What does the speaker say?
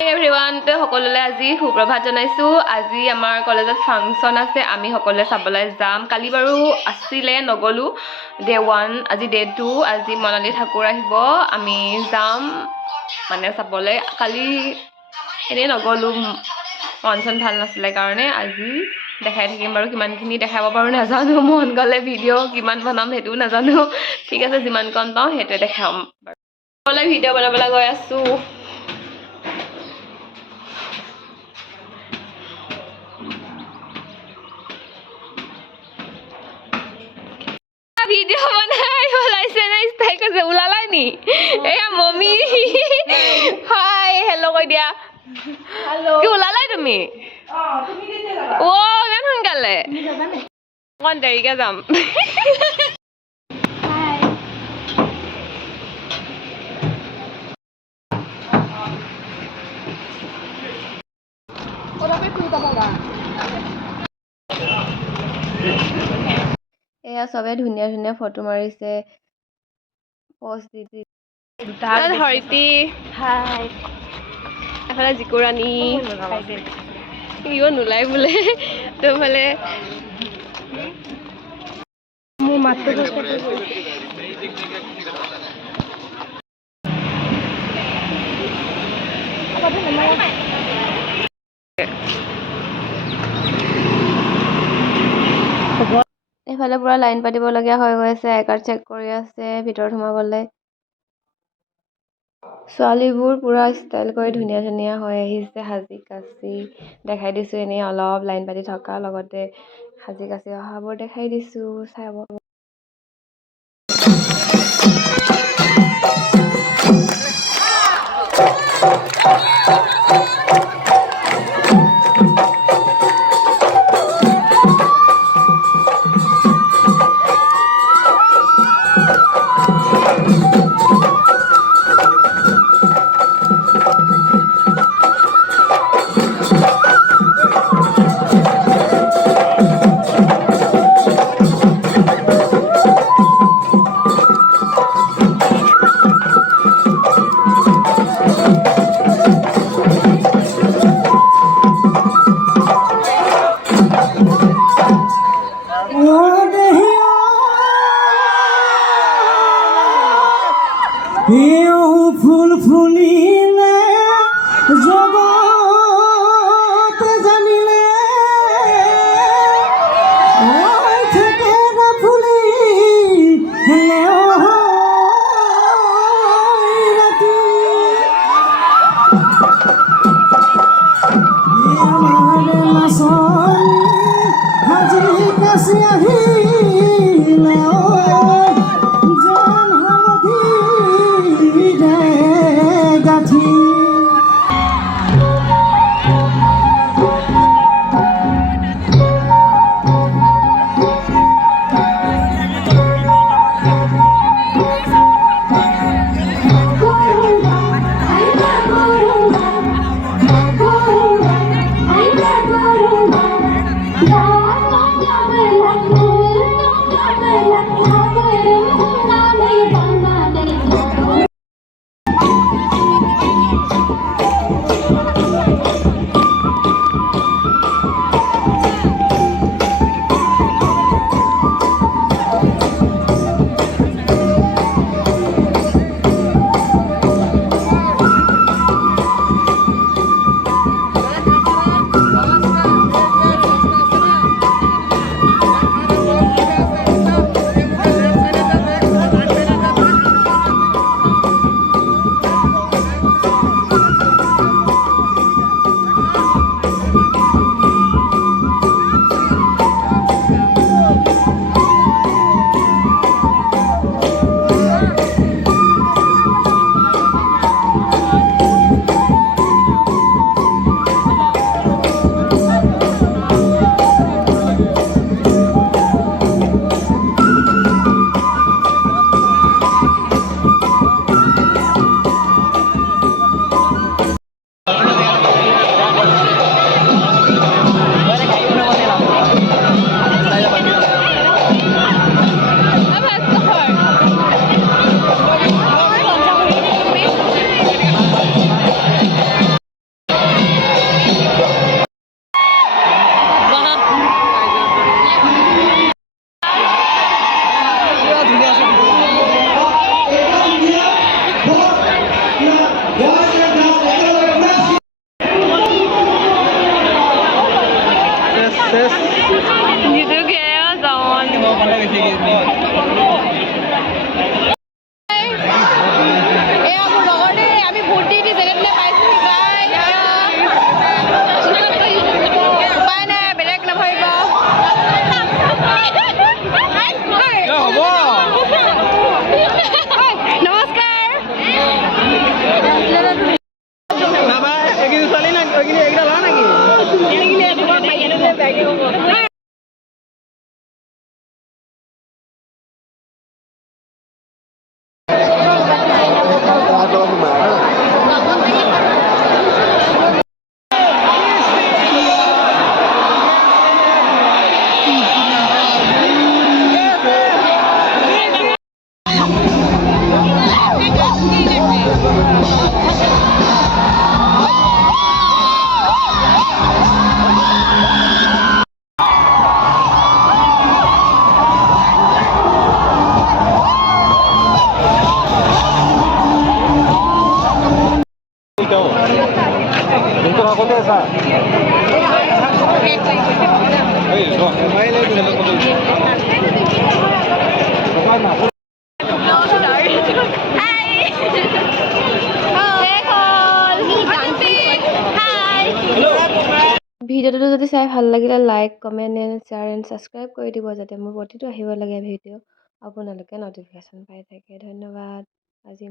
Everyone সকলোলৈ আজি সুপ্ৰভাত জনাইছো। আজি আমাৰ কলেজত ফাংচন আছে, আমি সকলোৱে চাবলৈ যাম। কালি বাৰু আছিলে নগলো, ডে 1 আজি ডে 2। আজি মনালী ঠাকুৰ আহিব, আমি যাম মানে চাবলৈ। কালি এনেই নগলো, মন ভাল নাছিলে কাৰণে। আজি দেখাই থাকিম বাৰু, কিমানখিনি দেখাব পাৰো নাজানো, মন গ'লে ভিডিঅ' কিমান বনাম সেইটোও নাজানো। ঠিক আছে, যিমান কণ পাওঁ সেইটোৱে দেখাম বাৰু। সকলোৱে ভিডিঅ' বনাবলৈ গৈ আছো। ভিডিঅ' বনাই ওলাইছে না, ষ্টাইল কৰিছে। ওলালাই নি? এয়া মমি হাই হেল্ল' কৈ দিয়া। কি ওলালাই তুমি? অ' ইমান সোনকালে? অকণ দেৰিকে যাম। এয়া চবে ধুনীয়া ধুনীয়া ফটো মাৰিছে, পষ্ট দি ধৰিত্ৰী হাই, এফালে জিকুৰাণী ইও নোলাই বোলে, তোফালে মোৰ মাতটো এইফালে পুৰা লাইন পাতিবলগীয়া হৈ গৈছে, আই কাৰ্ড চেক কৰি আছে ভিতৰত সোমাবলৈ। ছোৱালীবোৰ পুৰা ষ্টাইল কৰি ধুনীয়া ধুনীয়া হৈ আহিছে, সাজি কাচি দেখাই দিছো। এনেই অলপ লাইন পাতি থকা, লগতে সাজি কাচি অহাবোৰ দেখাই দিছো, চাব। Sukses. Gitu kayak zaman. মোৰ লগতে আমি ভোট দি জেগাত পাইছো উপায় নাই বেলেগ নাভাবিব নমস্কাৰ Dito ako sa. Ay, no. May lagi sa ko. ভিডিঅ'টো যদি চাই ভাল লাগিলে like comment and share and subscribe কৰি দিব যাতে মোৰ প্ৰতিটো আহিব লাগে ভিডিঅ' আপোনালোকে ন'টিফিকেশ্যন পাই থাকে ধন্যবাদ আজি